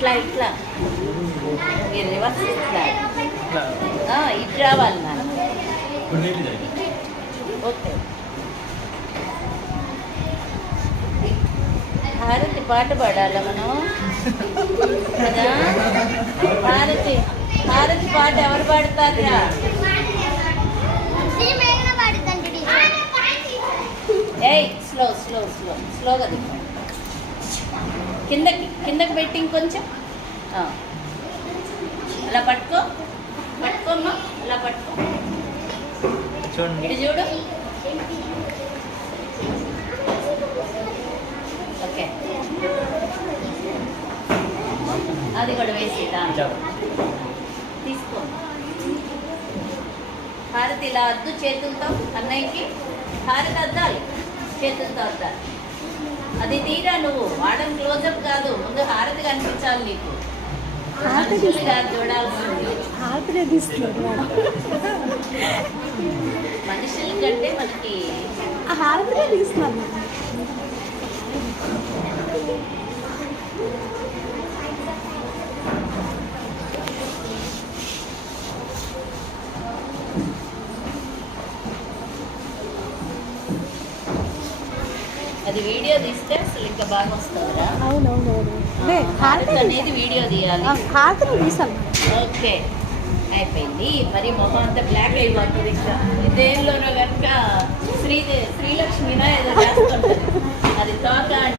ఇట్లా ఇట్లా మీరు రివర్స్ ఇట్లా ఇటు రావాలి నాన్న. ఓకే. హారతి పాట పాడాలా మనం కదా? హారతి హారతి పాట ఎవరు పాడతారా? ఏయ్ స్లో స్లో స్లో స్లోగా దిగు. కిందకి కిందకి పెట్టి ఇంకొంచెం అలా పట్టుకో. పట్టుకోమ్మా, అలా పట్టుకో. ఇటు చూడు. ఓకే, అది కూడా వేసి తీసుకో. హారతి ఇలా అద్దు చేతులతో. అన్నయ్యకి హారతి అద్దాలి, చేతులతో అద్దాలి. అది తీరా నువ్వు వాడడం క్లోజప్ కాదు, ముందు హారతి కనిపించాలి నీకు. చూడాల్సింది మనుషుల కంటే మనకి హారతినే తీస్తున్నాను. అది వీడియో తీస్తే అసలు ఇంకా బాగా వస్తుందిరా. అవునవునవును, హారతి అనేది వీడియో తీయాలి. హారతిని తీసాను. ఓకే, అయిపోయింది. మరి మొహం అంతా బ్లాక్ అయిపోతుంది. ఇంకా దేనిలోనో కనుక శ్రీలక్ష్మినా ఏదో చేస్తుంటుంది. అది తోక